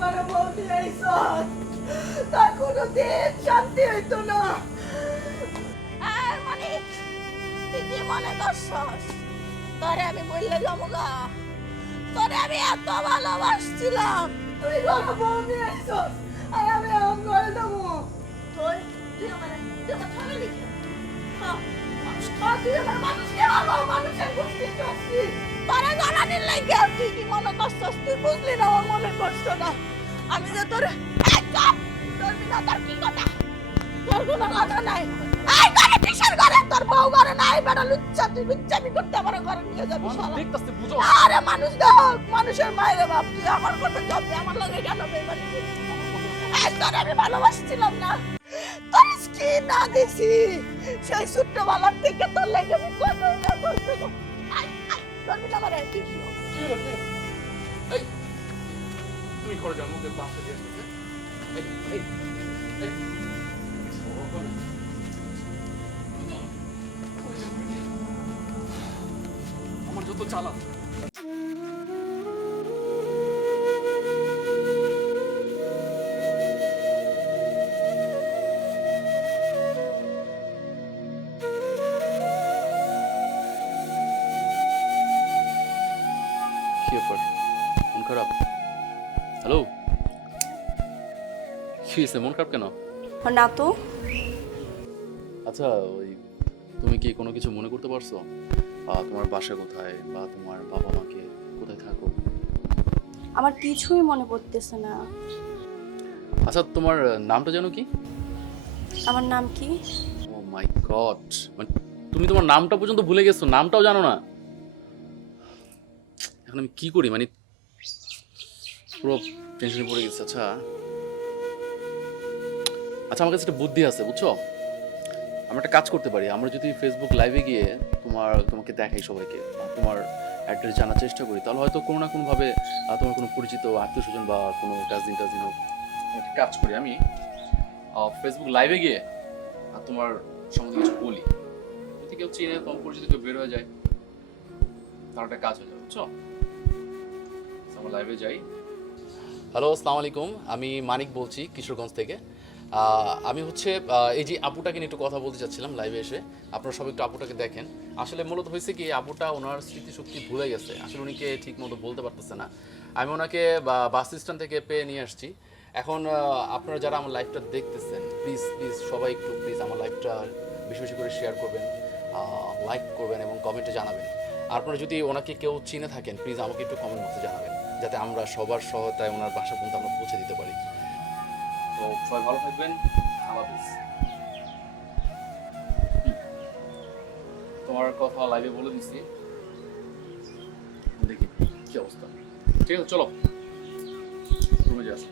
ঘরে বলতে আইসস তার কোনো দিন শান্তি হইতো না। আর মানে তুই কি মনে করছস? তোরে আমি বললে জমুগা তোরে আমি এত ভালোবাসছিলাম। তুই ঘরে আর আমি আম করে দেবো। তুই তুই আমার তুই আমার থামে লিখে মানুষ তুই আমার মানুষকে ভালো মানুষের বুঝতে চাচ্ছিস তোরে জানানির লাগে তুই করছস তুই বুঝলি না আমার মনে কষ্ট না। আমি যে তোর এই চুপ! তোর কি কথা? তোর কোনো কথা নাই। এই ঘরে কিসের ঘরে? তোর বউ ঘরে নাই বেটা লুচ্চা তুই লুচ্চামি করতে আমার ঘরে নিয়ে যাবি শালা। দেখতেছি বুঝো? আরে মানুষ দেখ মানুষের মায়ের বাপ তুই আমার কথা চলবে আমার লগে কেন বেমানি তোর আমি ভালোবাসছিলাম না। তোর কি না দিছি। সেই ছোট্ট বেলার থেকে তোর লেগে আমি কত কষ্ট আমার তুমি করে যাও মুখে বাসা দিয়ে সরো। আমার যত চালা। কি ব্যাপার? মন হ্যালো? কি হয়েছে? মন খারাপ কেন? না তো। আচ্ছা ওই তুমি কি কোনো কিছু মনে করতে পারছ? তোমার বাসা কোথায়? বা তোমার বাবা মাকে কোথায় থাকো? আমার কিছুই মনে পড়তেছে না। আচ্ছা তোমার নামটা জানো কি? আমার নাম কি? ও মাই গড মানে তুমি তোমার নামটা পর্যন্ত ভুলে গেছো নামটাও জানো না। এখন আমি কি করি? মানে পুরো টেনশনে পড়ে গেছে আচ্ছা। আচ্ছা আমার কাছে একটা বুদ্ধি আছে, বুঝছ? আমরা একটা কাজ করতে পারি। আমরা যদি ফেসবুক লাইভে গিয়ে তোমার, তোমাকে দেখাই সবাইকে, তোমার অ্যাড্রেস জানার চেষ্টা করি, তাহলে হয়তো কোনো না কোনোভাবে তোমার কোনো পরিচিত আত্মীয় স্বজন বা কোনো কাজিন টাজিন হোক, একটা কাজ করি আমি। ফেসবুক লাইভে গিয়ে তোমার সম্বন্ধে কিছু বলি। যদি কেউ চিনে কম পরিচিত কেউ বের হয়ে যায় তার একটা কাজ হয়ে যাবে, বুঝছ? আমরা লাইভে যাই। হ্যালো আসসালামু আলাইকুম আমি মানিক বলছি কিশোরগঞ্জ থেকে। আমি হচ্ছে এই যে আপুটাকে নিয়ে একটু কথা বলতে চাচ্ছিলাম লাইভে এসে। আপনারা সবাই একটু আপুটাকে দেখেন। আসলে মূলত হয়েছে কি, আপুটা ওনার স্মৃতিশক্তি ভুলে গেছে। আসলে উনিকে ঠিক মতো বলতে পারতেছে না। আমি ওনাকে বাস স্ট্যান্ড থেকে পেয়ে নিয়ে আসছি। এখন আপনারা যারা আমার লাইভটা দেখতেছেন প্লিজ প্লিজ সবাই একটু প্লিজ আমার লাইভটা বেশি বেশি করে শেয়ার করবেন লাইক করবেন এবং কমেন্টে জানাবেন। আপনারা যদি ওনাকে কেউ চিনে থাকেন প্লিজ আমাকে একটু কমেন্ট বক্সে জানাবেন। যাতে আমরা সবার সহায়তায় ওনার বাসা পর্যন্ত আমরা পৌঁছে দিতে পারি। তো সবাই ভালো থাকবেন। হাফিজ। তোমার কথা লাইভে বলে দিছি। দেখি কি অবস্থা। ঠিক আছে, চলো। রুমে যাস